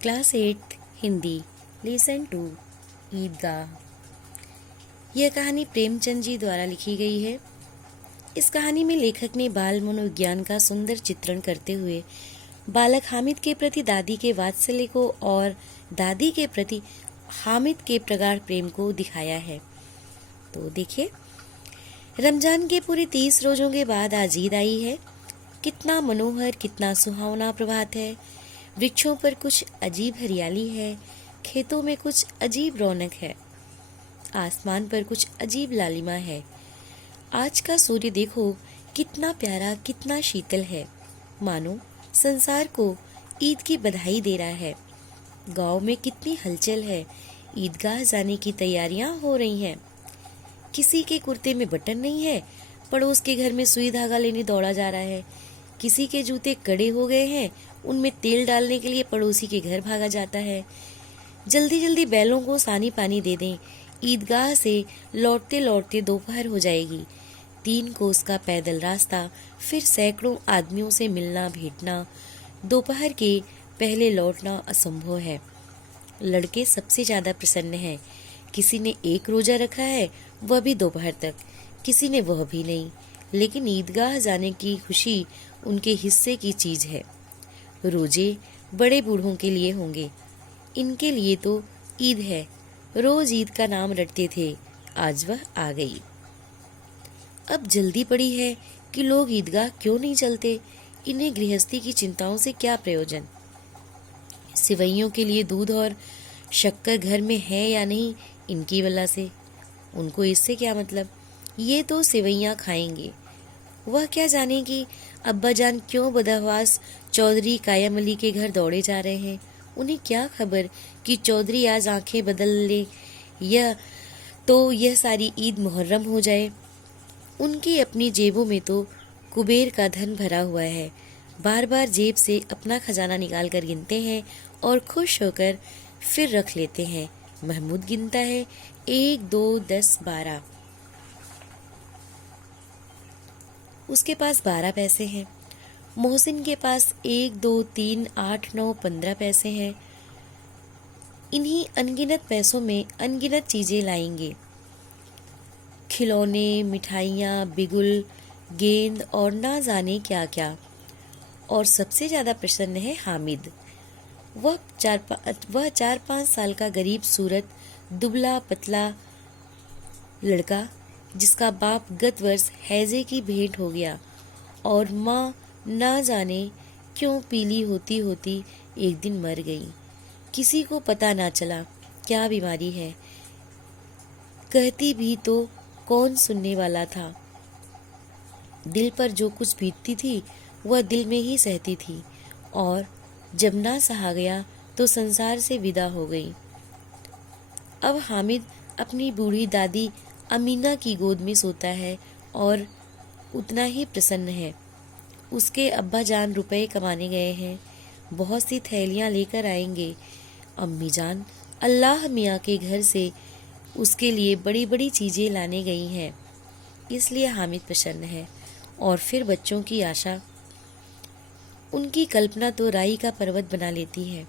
Class 8 Hindi lesson 2 ईदगाह। यह कहानी प्रेमचंद जी द्वारा लिखी गई है। इस कहानी में लेखक ने बाल मनोविज्ञान का सुंदर चित्रण करते हुए बालक हामिद के प्रति दादी के वात्सल्य को और दादी के प्रति हामिद के प्रगाढ़ प्रेम को दिखाया है। तो देखिए, रमजान के पूरे 30 रोजों के बाद आज ईद आई है। कितना मनोहर, कितना सुहावना प्रभात है। वृक्षों पर कुछ अजीब हरियाली है, खेतों में कुछ अजीब रौनक है, आसमान पर कुछ अजीब लालिमा है। आज का सूर्य देखो, कितना प्यारा, कितना शीतल है, मानो संसार को ईद की बधाई दे रहा है। गांव में कितनी हलचल है, ईदगाह जाने की तैयारियां हो रही हैं। किसी के कुर्ते में बटन नहीं है, पड़ोस के घर में सुई धागा लेने दौड़ा जा रहा है। किसी के जूते कड़े हो गए हैं, उनमें तेल डालने के लिए पड़ोसी के घर भागा जाता है। जल्दी जल्दी बैलों को सानी पानी दे दें, ईदगाह से लौटते लौटते दोपहर हो जाएगी। 3 कोस का पैदल रास्ता, फिर सैकड़ों आदमियों से मिलना भेंटना, दोपहर के पहले लौटना असंभव है। लड़के सबसे ज्यादा प्रसन्न हैं। किसी ने 1 रोजा रखा है, वह भी दोपहर तक, किसी ने वह भी नहीं। लेकिन ईदगाह जाने की खुशी उनके हिस्से की चीज है। रोजे बड़े बूढ़ों के लिए होंगे, इनके लिए तो ईद है। रोज ईद का नाम रटते थे, आज वह आ गई। अब जल्दी पड़ी है कि लोग ईदगाह क्यों नहीं चलते। इन्हें गृहस्थी की चिंताओं से क्या प्रयोजन। सिवैयों के लिए दूध और शक्कर घर में है या नहीं, इनकी वजह से उनको इससे क्या मतलब। ये तो सिवैयां खाएंगे। वह क्या जाने कि अब्बा जान क्यों बदहवास चौधरी कायम अली के घर दौड़े जा रहे हैं। उन्हें क्या खबर कि चौधरी आज आंखें बदल ले या तो यह सारी ईद मुहर्रम हो जाए। उनकी अपनी जेबों में तो कुबेर का धन भरा हुआ है। बार बार जेब से अपना खजाना निकाल कर गिनते हैं और खुश होकर फिर रख लेते हैं। महमूद गिनता है 1 2 10 12। उसके पास 12 पैसे हैं। मोहसिन के पास 1 2 3 8 9 15 पैसे हैं। इन्हीं अनगिनत पैसों में अनगिनत चीजें लाएंगे, खिलौने, मिठाइयाँ, बिगुल, गेंद और ना जाने क्या क्या। और सबसे ज्यादा प्रसन्न है हामिद। वह 4-5 साल का गरीब सूरत, दुबला पतला लड़का, जिसका बाप गत वर्ष हैजे की भेंट हो गया और माँ ना जाने क्यों पीली होती होती एक दिन मर गई। किसी को पता ना चला क्या बीमारी है। कहती भी तो कौन सुनने वाला था। दिल पर जो कुछ बीतती थी वह दिल में ही सहती थी, और जब ना सहा गया तो संसार से विदा हो गई। अब हामिद अपनी बूढ़ी दादी अमीना की गोद में सोता है और उतना ही प्रसन्न है। उसके अब्बा जान रुपए कमाने गए हैं, बहुत सी थैलियां लेकर आएंगे। अम्मी जान अल्लाह मियाँ के घर से उसके लिए बड़ी बड़ी चीजें लाने गई हैं, इसलिए हामिद प्रसन्न है। और फिर बच्चों की आशा, उनकी कल्पना तो राई का पर्वत बना लेती है।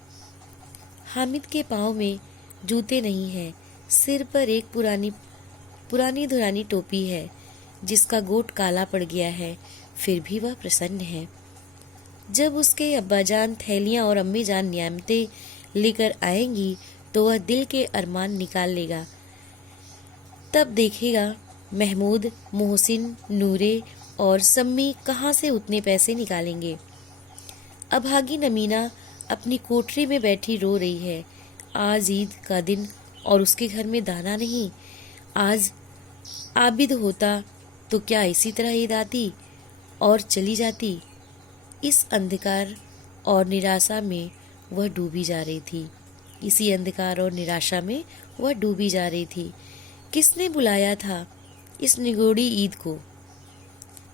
हामिद के पाँव में जूते नहीं हैं, सिर पर एक पुरानी धुरानी टोपी है जिसका गोट काला पड़ गया है, फिर भी वह प्रसन्न है। जब उसके अब्बाजान थैलियां और अम्मी जान नियामतें लेकर आएंगी तो वह दिल के अरमान निकाल लेगा। तब देखेगा महमूद, मोहसिन, नूरे और सम्मी कहाँ से उतने पैसे निकालेंगे। अभागी अमीना अपनी कोठरी में बैठी रो रही है। आज ईद का दिन और उसके घर में दाना नहीं। आज आबिद होता तो क्या इसी तरह ईद आती और चली जाती। इस अंधकार और निराशा में वह डूबी जा रही थी। इसी अंधकार और निराशा में वह डूबी जा रही थी। किसने बुलाया था इस निगोड़ी ईद को।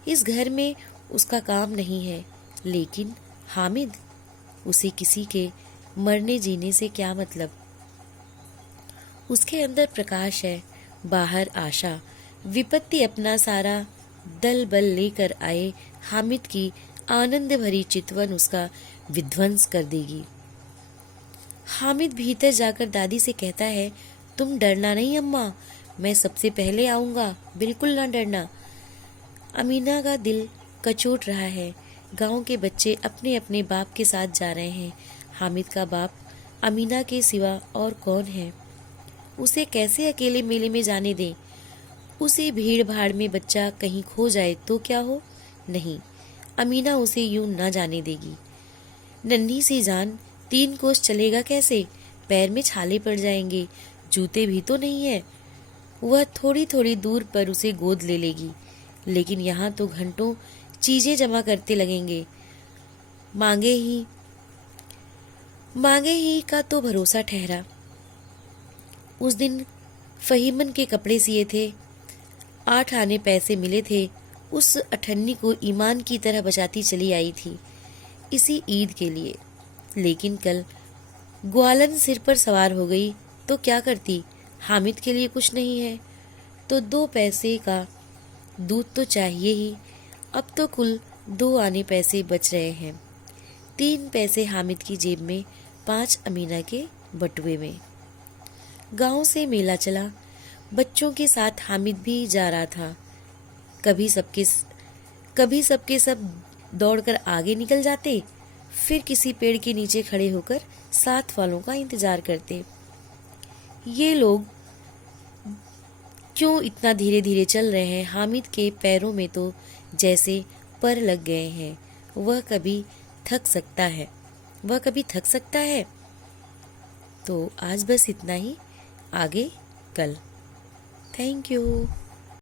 इस घर में उसका काम नहीं है, लेकिन हामिद, उसे किसी के मरने जीने से क्या मतलब। उसके अंदर प्रकाश है, बाहर आशा। विपत्ति अपना सारा दल बल लेकर आए, हामिद की आनंद भरी चितवन उसका विध्वंस कर देगी। हामिद भीतर जाकर दादी से कहता है, तुम डरना नहीं अम्मा, मैं सबसे पहले आऊँगा, बिल्कुल ना डरना। अमीना का दिल कचोट रहा है। गांव के बच्चे अपने अपने बाप के साथ जा रहे हैं। हामिद का बाप अमीना के सिवा और कौन है? उसे कैसे अकेले मेले में जाने दें? उसे भीड़ भाड़ में बच्चा कहीं खो जाए तो क्या हो? नहीं, अमीना उसे यूं न जाने देगी। नन्ही सी जान 3 कोस चलेगा कैसे? पैर में छाले पड़ जाएंगे, जूते भी तो नहीं है। वह थोड़ी थोड़ी दूर पर उसे गोद ले लेगी, लेकिन यहाँ तो घंटों चीजें जमा करते लगेंगे। मांगे ही का तो भरोसा ठहरा। उस दिन फहीमन के कपड़े सिए थे, 8 आने पैसे मिले थे। उस अठन्नी को ईमान की तरह बचाती चली आई थी इसी ईद के लिए। लेकिन कल ग्वालन सिर पर सवार हो गई तो क्या करती? हामिद के लिए कुछ नहीं है तो 2 पैसे का दूध तो चाहिए ही। अब तो कुल 2 आने पैसे बच रहे हैं, 3 पैसे हामिद की जेब में, 5 अमीना के बटुए में। गांव से मेला चला, बच्चों के साथ हामिद भी जा रहा था। कभी सबके सब दौड़कर आगे निकल जाते, फिर किसी पेड़ के नीचे खड़े होकर साथ वालों का इंतजार करते। ये लोग क्यों इतना धीरे धीरे चल रहे हैं? हामिद के पैरों में तो जैसे पर लग गए हैं। वह कभी थक सकता है। तो आज बस इतना ही, आगे कल। Thank you.